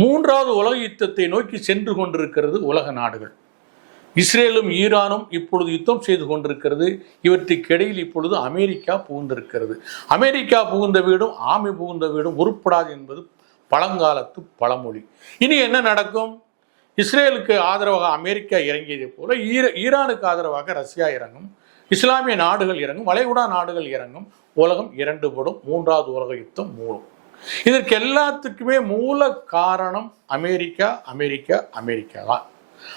மூன்றாவது உலக யுத்தத்தை நோக்கி சென்று கொண்டிருக்கிறது உலக நாடுகள். இஸ்ரேலும் ஈரானும் இப்பொழுது யுத்தம் செய்து கொண்டிருக்கிறது. இவற்றுக்கிடையில் இப்பொழுது அமெரிக்கா புகுந்திருக்கிறது. அமெரிக்கா புகுந்த வீடும் ஆமை புகுந்த வீடும் உருப்படாது என்பது பழங்காலத்து பழமொழி. இனி என்ன நடக்கும்? இஸ்ரேலுக்கு ஆதரவாக அமெரிக்கா இறங்கியதை போல ஈர ஈரானுக்கு ஆதரவாக ரஷ்யா இறங்கும். இஸ்லாமிய நாடுகள் இறங்கும் வளைகுடா நாடுகள் இறங்கும். உலகம் இரண்டுபடும் மூன்றாவது உலக யுத்தம் மூலம் இதற்கு எல்லாத்துக்குமே மூல காரணம் அமெரிக்கா அமெரிக்கா அமெரிக்கா தான்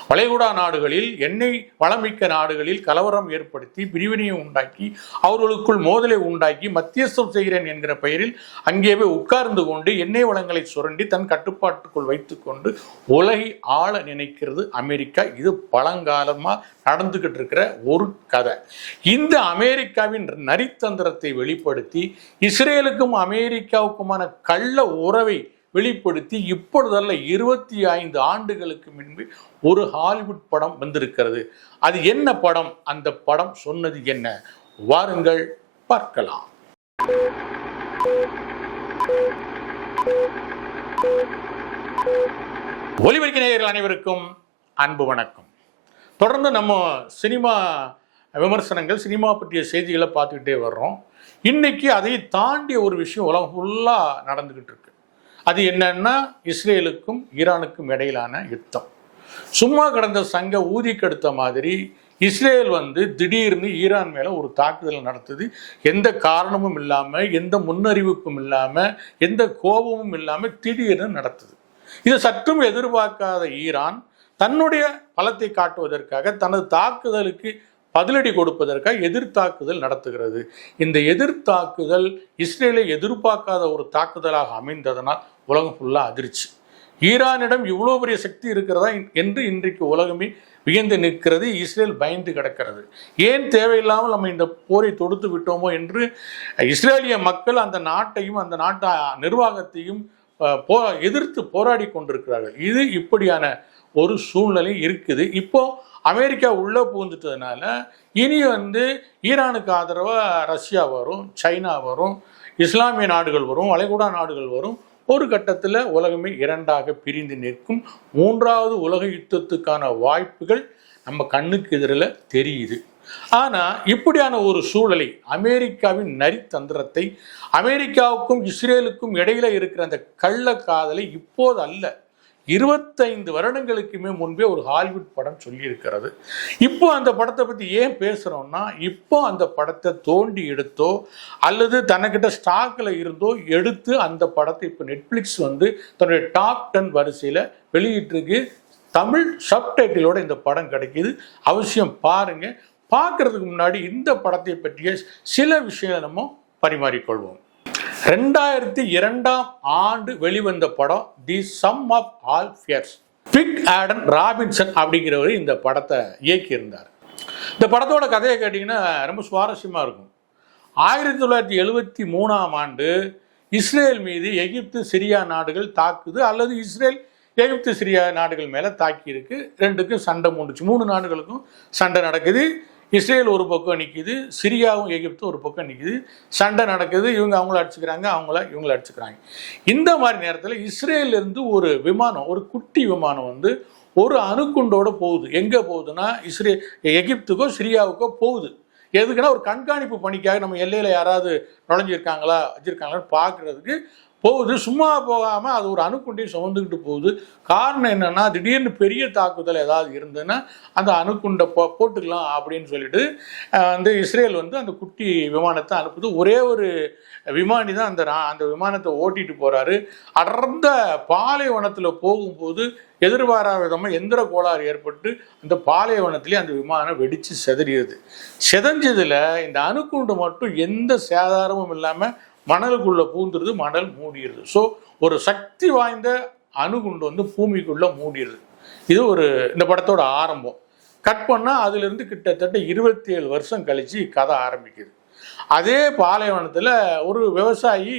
வளைகுடா நாடுகளில் எண்ணெய் வளமிக்க நாடுகளில் கலவரம் ஏற்படுத்தி பிரிவினையை உண்டாக்கி அவர்களுக்குள் மோதலை உண்டாக்கி மத்தியஸ்தம் செய்கிறேன் என்கிற பெயரில் அங்கே போய் உட்கார்ந்து கொண்டு எண்ணெய் வளங்களை சுரண்டி தன் கட்டுப்பாட்டுக்குள் வைத்துக்கொண்டு உலகை ஆள நினைக்கிறது அமெரிக்கா. இது பழங்காலமாக நடந்துகிட்டு இருக்கிற ஒரு கதை. இந்த அமெரிக்காவின் நரித்தந்திரத்தை வெளிப்படுத்தி இஸ்ரேலுக்கும் அமெரிக்காவுக்குமான கள்ள உறவை வெளிப்படுத்தி இப்பொழுதல்ல இருபத்தி ஐந்து ஆண்டுகளுக்கு முன்பு ஒரு ஹாலிவுட் படம் வந்திருக்கிறது. அது என்ன படம்? அந்த படம் சொன்னது என்ன? வாருங்கள் பார்க்கலாம். ஒலிபரிக்க நேயர்கள் அனைவருக்கும் அன்பு வணக்கம். தொடர்ந்து நம்ம சினிமா விமர்சனங்கள் சினிமா பற்றிய செய்திகளை பார்த்துக்கிட்டே வர்றோம். இன்னைக்கு அதை தாண்டிய ஒரு விஷயம் உலகம் ஃபுல்லாக நடந்துக்கிட்டு இருக்கு. அது என்னன்னா இஸ்ரேலுக்கும் ஈரானுக்கும் இடையிலான யுத்தம். சும்மா கடந்த சங்க ஊதி கெடுத்த மாதிரி இஸ்ரேல் வந்து திடீர்னு ஈரான் மேலே ஒரு தாக்குதல் நடத்துது. எந்த காரணமும் இல்லாமல் எந்த முன்னறிவிப்பும் இல்லாமல் எந்த கோபமும் இல்லாமல் திடீர்னு நடத்துது. இதை சற்றும் எதிர்பார்க்காத ஈரான் தன்னுடைய பலத்தை காட்டுவதற்காக தனது தாக்குதலுக்கு பதிலடி கொடுப்பதற்காக எதிர்த்தாக்குதல் நடத்துகிறது. இந்த எதிர்த்தாக்குதல் இஸ்ரேலை எதிர்பார்க்காத ஒரு தாக்குதலாக அமைந்ததனால் உலகம் ஃபுல்லாக அதிர்ச்சி. ஈரானிடம் இவ்வளோ பெரிய சக்தி இருக்கிறதா என்று இன்றைக்கு உலகமே வியந்து நிற்கிறது இஸ்ரேல் பயந்து கிடக்கிறது. ஏன் தேவையில்லாமல் நம்ம இந்த போரை தொடுத்து விட்டோமோ என்று இஸ்ரேலிய மக்கள் அந்த நாட்டையும் அந்த நாட்டு நிர்வாகத்தையும் போ எதிர்த்து போராடி கொண்டிருக்கிறார்கள். இது இப்படியான ஒரு சூழ்நிலை இருக்குது. இப்போ அமெரிக்கா உள்ளே புகுந்துட்டதுனால இனி வந்து ஈரானுக்கு ஆதரவாக ரஷ்யா வரும் சைனா வரும் இஸ்லாமிய நாடுகள் வரும் வளைகுடா நாடுகள் வரும் ஒரு கட்டத்தில் உலகமே இரண்டாக பிரிந்து நிற்கும். மூன்றாவது உலக யுத்தத்துக்கான வாய்ப்புகள் நம்ம கண்ணுக்கு எதிரில் தெரியுது. ஆனால் இப்படியான ஒரு சூழலை அமெரிக்காவின் நரித்தந்திரத்தை அமெரிக்காவுக்கும் இஸ்ரேலுக்கும் இடையில இருக்கிற அந்த கள்ள காதலை இப்போது அல்ல. இருபத்தைந்து வருடங்களுக்குமே முன்பே ஒரு ஹாலிவுட் படம் சொல்லியிருக்கிறது. இப்போ அந்த படத்தை பற்றி ஏன் பேசுகிறோம்னா இப்போ அந்த படத்தை தோண்டி எடுத்தோ அல்லது தனக்கிட்ட ஸ்டாக்கில் இருந்தோ எடுத்து அந்த படத்தை இப்போ நெட்ஃப்ளிக்ஸ் வந்து தன்னுடைய டாப் டென் வரிசையில் வெளியிட்டிருக்கு. தமிழ் சப்டைட்டிலோட இந்த படம் கிடைக்கிது. அவசியம் பாருங்க. பார்க்குறதுக்கு முன்னாடி இந்த படத்தை பற்றிய சில விஷயங்களை நம்ம பரிமாறிக்கொள்வோம். ரெண்டாயிரத்தி இரண்டாம் ஆண்டு வெளிவந்த படம் the sum of all fears Phil Alden Robinson அப்படிங்கிறவர் இந்த படத்தை இயக்கியிருந்தார். இந்த படத்தோட கதையை கேட்டிங்கன்னா ரொம்ப சுவாரஸ்யமாக இருக்கும். ஆயிரத்தி தொள்ளாயிரத்தி எழுபத்தி மூணாம் ஆண்டு இஸ்ரேல் மீது எகிப்து சிரியா நாடுகள் தாக்குது அல்லது இஸ்ரேல் எகிப்து சிரியா நாடுகள் மேலே தாக்கியிருக்கு. ரெண்டுக்கும் சண்டை மூண்டுச்சு. மூணு நாடுகளுக்கும் சண்டை நடக்குது. இஸ்ரேல் ஒரு பக்கம் நிற்கிது சிரியாவும் எகிப்தும் ஒரு பக்கம் நிற்கிது சண்டை நடக்குது இவங்க அவங்கள அடிச்சுக்கிறாங்க அவங்கள இவங்கள அடிச்சுக்கிறாங்க. இந்த மாதிரி நேரத்தில் இஸ்ரேலேருந்து ஒரு விமானம் ஒரு குட்டி விமானம் வந்து ஒரு அணுக்குண்டோட போகுது. எங்கே போகுதுன்னா இஸ்ரே எகிப்துக்கோ சிரியாவுக்கோ போகுது. எதுக்குன்னா ஒரு கண்காணிப்பு பணிக்காக நம்ம எல்லையில் யாராவது நுழைஞ்சிருக்காங்களா வச்சுருக்காங்களான்னு பார்க்குறதுக்கு போகுது சும்மா போகாமல் அது ஒரு அணுக்குண்டையும் சுமந்துக்கிட்டு போகுது. காரணம் என்னென்னா திடீர்னு பெரிய தாக்குதல் ஏதாவது இருந்ததுன்னா அந்த அணுக்குண்டை போ போட்டுக்கலாம் அப்படின்னு சொல்லிட்டு வந்து இஸ்ரேல் வந்து அந்த குட்டி விமானத்தை அனுப்புது. ஒரே ஒரு விமானி தான் அந்த ரா- அந்த விமானத்தை ஓட்டிட்டு போகிறாரு அடர்ந்த பாலைவனத்தில் போகும்போது எதிர்பாராத விதமாக எந்திர கோளாறு ஏற்பட்டு அந்த பாலைவனத்திலே அந்த விமானம் வெடித்து செதறியது. செதஞ்சதில் இந்த அணுக்குண்டு மட்டும் எந்த சேதாரமும் இல்லாமல் மணலுக்குள்ளே பூந்துருது மணல் மூடிடுது ஸோ ஒரு சக்தி வாய்ந்த அணுகுண்டு வந்து பூமிக்குள்ளே மூடிடுது இது ஒரு இந்த படத்தோட ஆரம்பம். கட் பண்ணால் அதுலேருந்து கிட்டத்தட்ட இருபத்தி ஏழு வருஷம் கழித்து கதை ஆரம்பிக்குது. அதே பாலைவனத்தில் ஒரு விவசாயி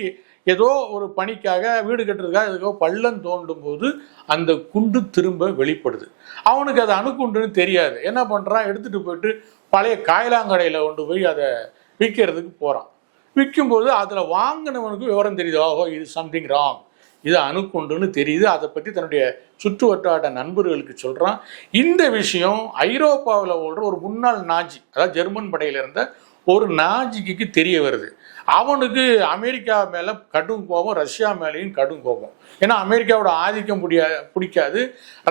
ஏதோ ஒரு பணிக்காக வீடு கட்டுறதுக்காக எதுக்கோ பள்ளம் தோண்டும் போது அந்த குண்டு திரும்ப வெளிப்படுது. அவனுக்கு அது அணுக்குண்டுன்னு தெரியாது. என்ன பண்ணுறான் எடுத்துகிட்டு போயிட்டு பழைய காய்லாங்கடையில் கொண்டு போய் அதை விற்கிறதுக்கு போகிறான் விற்கும்போது அதில் வாங்கினவனுக்கு விவரம் தெரியுது. ஓஹோ இது சம்திங் ராங் இது அணுக்குண்டுன்னு தெரியுது. அதை பற்றி தன்னுடைய சுற்று வட்டார நண்பர்களுக்கு சொல்கிறான் இந்த விஷயம் ஐரோப்பாவில் ஓடுற ஒரு முன்னாள் நாஜி அதாவது ஜெர்மன் படையில் இருந்த ஒரு நாஜிக்கு தெரிய வருது. அவனுக்கு அமெரிக்கா மேலே கடும் கோபம் ரஷ்யா மேலேயும் கடும் கோபம். ஏன்னா அமெரிக்காவோட ஆதிக்கம் முடியா பிடிக்காது.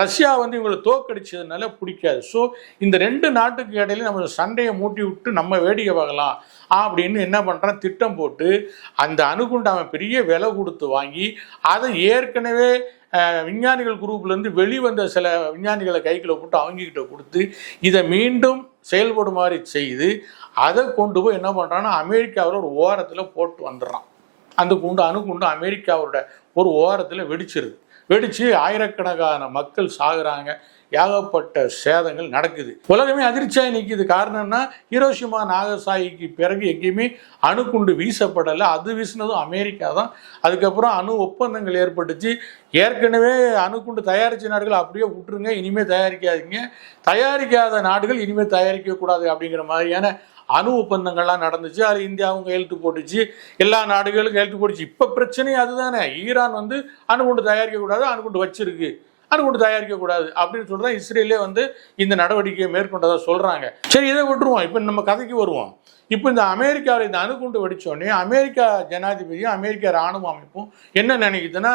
ரஷ்யா வந்து இவங்களை தோக்கடிச்சதுனால பிடிக்காது. ஸோ இந்த ரெண்டு நாட்டுக்கு இடையில நம்ம சண்டையை மூட்டி விட்டு நம்ம வேடிக்கை பார்க்கலாம். அப்படின்னு என்ன பண்ணுறான் திட்டம் போட்டு அந்த அணுகுண்டு அவன் பெரிய விலை கொடுத்து வாங்கி அதை ஏற்கனவே விஞ்ஞானிகள் குரூப்லேருந்து வெளிவந்த சில விஞ்ஞானிகளை கைக்குள்ள போட்டு அவங்கக்கிட்ட கொடுத்து இதை மீண்டும் செயல்படுமாறு செய்து அதை கொண்டு போய் என்ன பண்ணுறான்னா அமெரிக்காவில் ஒரு ஓரத்தில் போட்டு வந்துடுறான். அந்த குண்டு அணுகுண்டு அமெரிக்காவோட ஒரு ஓரத்தில் வெடிச்சிருது. வெடித்து ஆயிரக்கணக்கான மக்கள் சாகுறாங்க. ஏகப்பட்ட சேதங்கள் நடக்குது. உலகமே அதிர்ச்சியாக நிற்கிது காரணம்னா ஹிரோஷிமா நாகசாயிக்கு பிறகு எங்கேயுமே அணுக்குண்டு வீசப்படலை. அது வீசினதும் அமெரிக்கா தான். அதுக்கப்புறம் அணு ஒப்பந்தங்கள் ஏற்பட்டுச்சு. ஏற்கனவே அணுகுண்டு தயாரித்த நாடுகள் அப்படியே விட்டுருங்க இனிமேல் தயாரிக்காதீங்க. தயாரிக்காத நாடுகள் இனிமேல் தயாரிக்கக்கூடாது அப்படிங்கிற மாதிரியான அணு ஒப்பந்தங்கள்லாம் நடந்துச்சு. அது இந்தியாவும் கையெழுத்து போட்டுச்சு. எல்லா நாடுகளும் கையெழுத்து போட்டுச்சு. இப்போ பிரச்சனையும் அதுதானே. ஈரான் வந்து அணுகுண்டு தயாரிக்கக்கூடாது அணுகுண்டு வச்சிருக்கு. அணுகுண்டு தயாரிக்கக்கூடாது அப்படின்னு சொல்லி தான் இஸ்ரேலே வந்து இந்த நடவடிக்கையை மேற்கொண்டதாக சொல்கிறாங்க சரி இதை விட்டுருவோம். இப்போ நம்ம கதைக்கு வருவோம். இப்போ இந்த அமெரிக்காவில் இந்த அணுகுண்டு வெடிச்சோடனே அமெரிக்கா ஜனாதிபதியும் அமெரிக்கா ராணுவ அமைப்பும் என்ன நினைக்குதுன்னா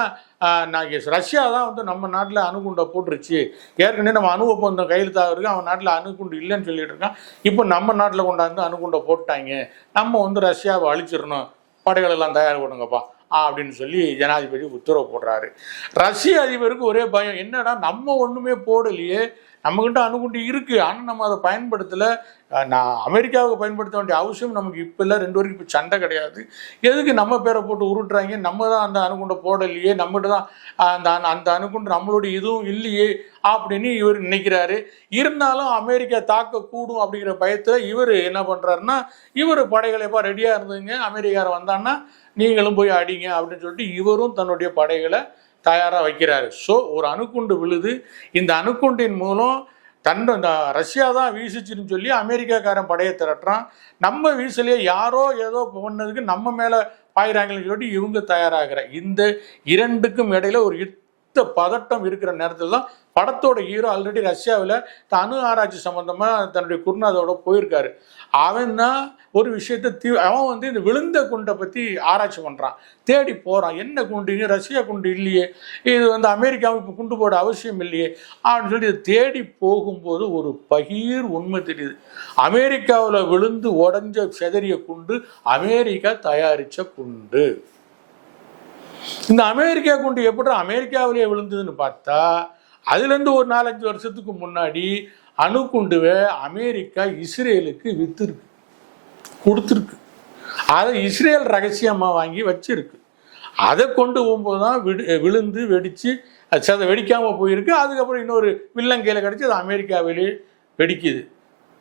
நான் எஸ் ரஷ்யா தான் வந்து நம்ம நாட்டில் அணுகுண்டை போட்டுருச்சு. ஏற்கனவே நம்ம அணு ஒப்பந்தம் கையெழுத்தாக அவன் நாட்டில் அணுகுண்டு இல்லைன்னு சொல்லிட்டு இருக்கான். இப்போ நம்ம நாட்டில் கொண்டாந்து அணுகுண்டை போட்டாங்க நம்ம வந்து ரஷ்யாவை அழிச்சிடணும். படைகள் எல்லாம் தயார் பண்ணுங்கப்பா. அப்படின்னு சொல்லி ஜனாதிபதி உத்தரவு போடுறாரு. ரஷ்ய அதிபருக்கு ஒரே பயம். என்னடா நம்ம ஒன்றுமே போடலையே. நம்மக்கிட்ட அணுகுண்டு இருக்கு. ஆனால் நம்ம அதை பயன்படுத்தலை. நான் அமெரிக்காவுக்கு பயன்படுத்த வேண்டிய அவசியம் நமக்கு இப்போ இல்லை. ரெண்டு வரைக்கும் இப்போ சண்டை கிடையாது. எதுக்கு நம்ம பேரை போட்டு உருட்டுறாங்க? நம்ம தான் அந்த அணுகுண்டை போடலையே. நம்மகிட்ட தான் அந்த அந்த அணுகுண்டு நம்மளுடைய இதுவும் இல்லையே அப்படின்னு இவர் நினைக்கிறாரு. இருந்தாலும் அமெரிக்கா தாக்க கூடும் அப்படிங்கிற பயத்தில் இவர் என்ன பண்ணுறாருன்னா இவர் படைகளைப்பா ரெடியாக இருந்ததுங்க. அமெரிக்கார வந்தான்னா நீங்களும் போய் அடிங்க அப்படின்னு சொல்லிட்டு இவரும் தன்னுடைய படைகளை தயாராக வைக்கிறாரு. ஸோ ஒரு அணுகுண்டு விழுது. இந்த அணுகுண்டின் மூலம் தன் இந்த ரஷ்யா தான் வீசிச்சுன்னு சொல்லி அமெரிக்காக்காரன் படையை திரட்டுறான். நம்ம வீசலையே யாரோ ஏதோ பண்ணதுக்கு நம்ம மேலே பாயிறாங்கன்னு சொல்லிட்டு இவங்க தயாராகிற இந்த இரண்டுக்கும் இடையில ஒரு யுத்த பதட்டம் இருக்கிற நேரத்தில் தான் படத்தோட ஹீரோ ஆல்ரெடி ரஷ்யாவில் அணு ஆராய்ச்சி சம்மந்தமாக தன்னுடைய குருநாதோட போயிருக்காரு. அவன் தான் ஒரு விஷயத்தை தீ அவன் வந்து இந்த விழுந்த குண்டை பற்றி ஆராய்ச்சி பண்ணுறான் தேடி போகிறான் என்ன குண்டு? ரஷ்யா குண்டு இல்லையே. இது வந்து அமெரிக்காவுக்கு இப்போ குண்டு போட அவசியம் இல்லையே. அப்படின்னு சொல்லி இதை தேடி போகும்போது ஒரு பகீர் உண்மை தெரியுது. அமெரிக்காவில் விழுந்து உடஞ்ச செதறிய குண்டு அமெரிக்கா தயாரித்த குண்டு. இந்த அமெரிக்கா குண்டு எப்படி அமெரிக்காவிலேயே விழுந்ததுன்னு பார்த்தா அதுலேருந்து ஒரு நாலஞ்சு வருஷத்துக்கு முன்னாடி அணுகுண்டுவை அமெரிக்கா இஸ்ரேலுக்கு விற்றுருக்கு கொடுத்துருக்கு. அதை இஸ்ரேல் ரகசியமாக வாங்கி வச்சிருக்கு. அதை கொண்டு போகும்போது தான் விடு விழுந்து வெடித்து அது சத வெடிக்காமல் போயிருக்கு. அதுக்கப்புறம் இன்னொரு வில்லங்கையில் கிடச்சி அது அமெரிக்காவிலே வெடிக்குது.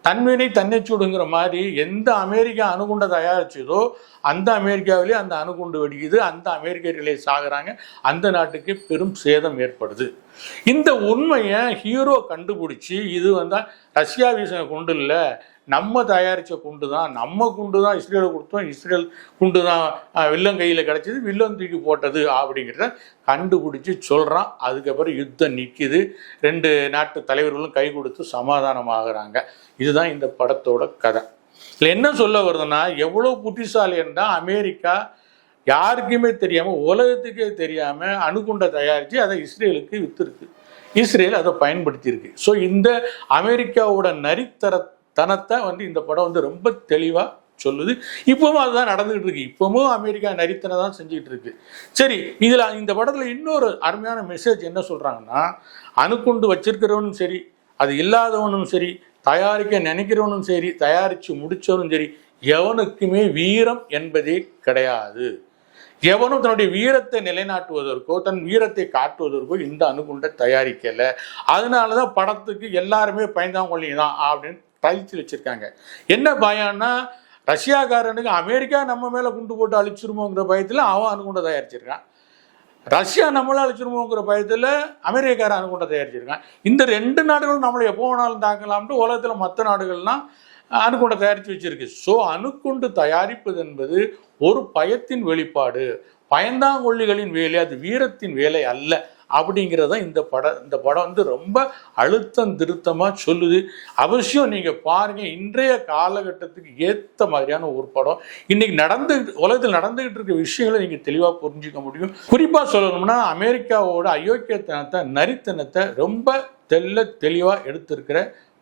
தன்வினை தன்னை சுடுங்கிற மாதிரி எந்த அமெரிக்கா அணுகுண்டை தயாரிச்சதோ அந்த அமெரிக்காவிலே அந்த அணுகுண்டு வெடிக்குது அந்த அமெரிக்கர்களே சாகுறாங்க அந்த நாட்டுக்கு பெரும் சேதம் ஏற்படுது. இந்த உண்மையை ஹீரோ கண்டுபிடிச்சி இது வந்தால் ரஷ்யா வீசின குண்டு இல்லை நம்ம தயாரித்த குண்டு தான் நம்ம குண்டு தான் இஸ்ரேலை கொடுத்தோம் இஸ்ரேல் குண்டு தான் வில்லன் கையில் கிடச்சிது வில்லன் தூக்கி போட்டது அப்படிங்கிறத கண்டுபிடிச்சி சொல்கிறான் அதுக்கப்புறம் யுத்தம் நிற்கிது ரெண்டு நாட்டு தலைவர்களும் கை கொடுத்து சமாதானமாகறாங்க. இதுதான் இந்த படத்தோட கதை. இதில் என்ன சொல்ல வருதுன்னா எவ்வளோ புத்திசாலின்னா அமெரிக்கா யாருக்குமே தெரியாமல் உலகத்துக்கே தெரியாமல் அணுகுண்டை தயாரித்து அதை இஸ்ரேலுக்கு விற்றுருக்கு இஸ்ரேல் அதை பயன்படுத்தியிருக்கு. ஸோ இந்த அமெரிக்காவோட நரித்தர தனத்தை வந்து இந்த படம் வந்து ரொம்ப தெளிவாக சொல்லுது. இப்பவும் அதுதான் நடந்துகிட்டு இருக்கு. இப்பவும் அமெரிக்கா நரித்தனை தான் செஞ்சுக்கிட்டு இருக்கு. சரி இதில் இந்த படத்தில் இன்னொரு அருமையான மெசேஜ் என்ன சொல்கிறாங்கன்னா அணுகுண்டு வச்சிருக்கிறவனும் சரி அது இல்லாதவனும் சரி தயாரிக்க நினைக்கிறவனும் சரி தயாரித்து முடிச்சவனும் சரி எவனுக்குமே வீரம் என்பதே கிடையாது. எவனும் தன்னுடைய வீரத்தை நிலைநாட்டுவதற்கோ தன் வீரத்தை காட்டுவதற்கோ இந்த அணுகுண்டை தயாரிக்கலை. அதனால தான் படத்துக்கு எல்லாருமே பயந்தாங்கொள்ளி தான் அப்படின்னு டைட்டில் வச்சிருக்காங்க. என்ன பயம்னா ரஷ்யாக்காரனுக்கு அமெரிக்கா நம்ம மேலே குண்டு போட்டு அழிச்சிருமோங்கிற பயத்தில் அவன் அணுகுண்டை தயாரிச்சிருக்கான். ரஷ்யா நம்மளை அழிச்சிருமோங்கிற பயத்தில் அமெரிக்காரன் அணுகுண்டை தயாரிச்சிருக்கான் இந்த ரெண்டு நாடுகளும் நம்மளை எப்போ வேணாலும் தாக்கலாம்னு உலகத்தில் மற்ற நாடுகள்லாம் அணுகுண்டை தயாரித்து வச்சிருக்கு. ஸோ அணுகுண்டு தயாரிப்பது என்பது ஒரு பயத்தின் வெளிப்பாடு. பயந்தாங்கொல்லிகளின் வேலை அது வீரத்தின் வேலை அல்ல. அப்படிங்கிறத இந்த படம் இந்த படம் வந்து ரொம்ப அழுத்தம் திருத்தமாக சொல்லுது. அவசியம் நீங்கள் பாருங்க இன்றைய காலகட்டத்துக்கு ஏற்ற மாதிரியான ஒரு படம். இன்னைக்கு நடந்து உலகத்தில் நடந்துகிட்டு இருக்க விஷயங்களை நீங்கள் தெளிவாக புரிஞ்சுக்க முடியும். குறிப்பாக சொல்லணும்னா அமெரிக்காவோட அயோக்கியத்தனத்தை நரித்தனத்தை ரொம்ப தெல்ல தெளிவாக எடுத்திருக்கிற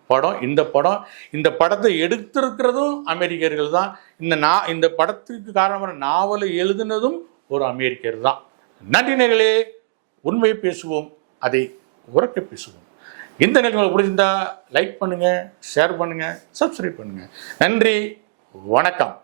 படம் இந்த படம். இந்த படத்தை எடுத்திருக்கிறதும் அமெரிக்கர்கள் தான். இந்த நா இந்த படத்துக்கு காரணமான நாவலை எழுதினதும் ஒரு அமெரிக்கர் தான். நன்றி நேர்களே. உண்மையை பேசுவோம் அதை உரக்க பேசுவோம். இந்த நிகழ்வு உங்களுக்கு பிடிச்சிருந்தா லைக் பண்ணுங்கள் ஷேர் பண்ணுங்கள் சப்ஸ்கிரைப் பண்ணுங்கள் நன்றி வணக்கம்.